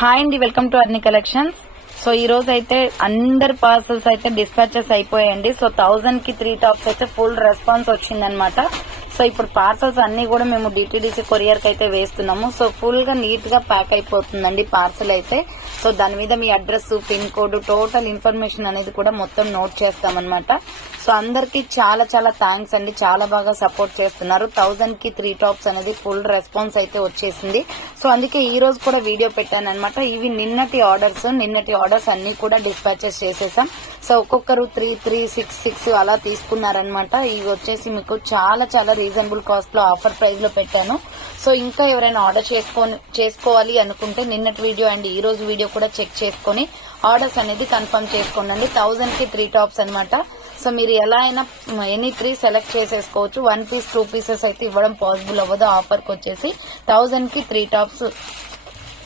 Hi అండి, welcome to అర్ని collections. So ఈ రోజు అయితే అందరి పార్సల్స్ అయితే డిస్పాచెస్ అయిపోయాయండి. సో 1000 కి 3 టాప్స్ అయితే ఫుల్ రెస్పాన్స్ వచ్చిందనమాట. సో ఇప్పుడు పార్సల్స్ అన్ని కూడా మేము డిటిడిసి కొరియర్ కి అయితే వేస్తున్నాము. సో ఫుల్ గా నీట్ గా ప్యాక్ అయిపోతుందండి పార్సల్ అయితే. సో దాని మీద మీ address, pin code, total information అనేది కూడా మొత్తం నోట్ చేస్తామన్నమాట. సో అందరికి చాలా చాలా థ్యాంక్స్ అండి, చాలా బాగా సపోర్ట్ చేస్తున్నారు. 1000 కి 3 టాప్స్ అనేది ఫుల్ రెస్పాన్స్ అయితే వచ్చేసింది. సో అందుకే ఈ రోజు కూడా వీడియో పెట్టాను అనమాట. ఇవి నిన్నటి ఆర్డర్స్ అన్ని కూడా డిస్పాచెస్ చేసేసాం. సో ఒక్కొక్కరు 3, 6 అలా తీసుకున్నారనమాట. ఇవి వచ్చేసి మీకు చాలా చాలా రీజనబుల్ కాస్ట్ లో ఆఫర్ ప్రైస్ లో పెట్టాను. సో ఇంకా ఎవరైనా ఆర్డర్ చేసుకోవాలి అనుకుంటే నిన్నటి వీడియో అండ్ ఈ రోజు వీడియో కూడా చెక్ చేసుకుని ఆర్డర్స్ అనేది కన్ఫర్మ్ చేసుకోండి. 1000 కి 3 టాప్స్ అనమాట. సో మీరు ఎలా అయినా ఎనీ 3 సెలెక్ట్ చేసేసుకోవచ్చు. 1 పీస్ 2 పీసెస్ అయితే ఇవ్వడం పాసిబుల్ అవ్వదు. ఆఫర్ కి వచ్చేసి 1000 కి 3 టాప్స్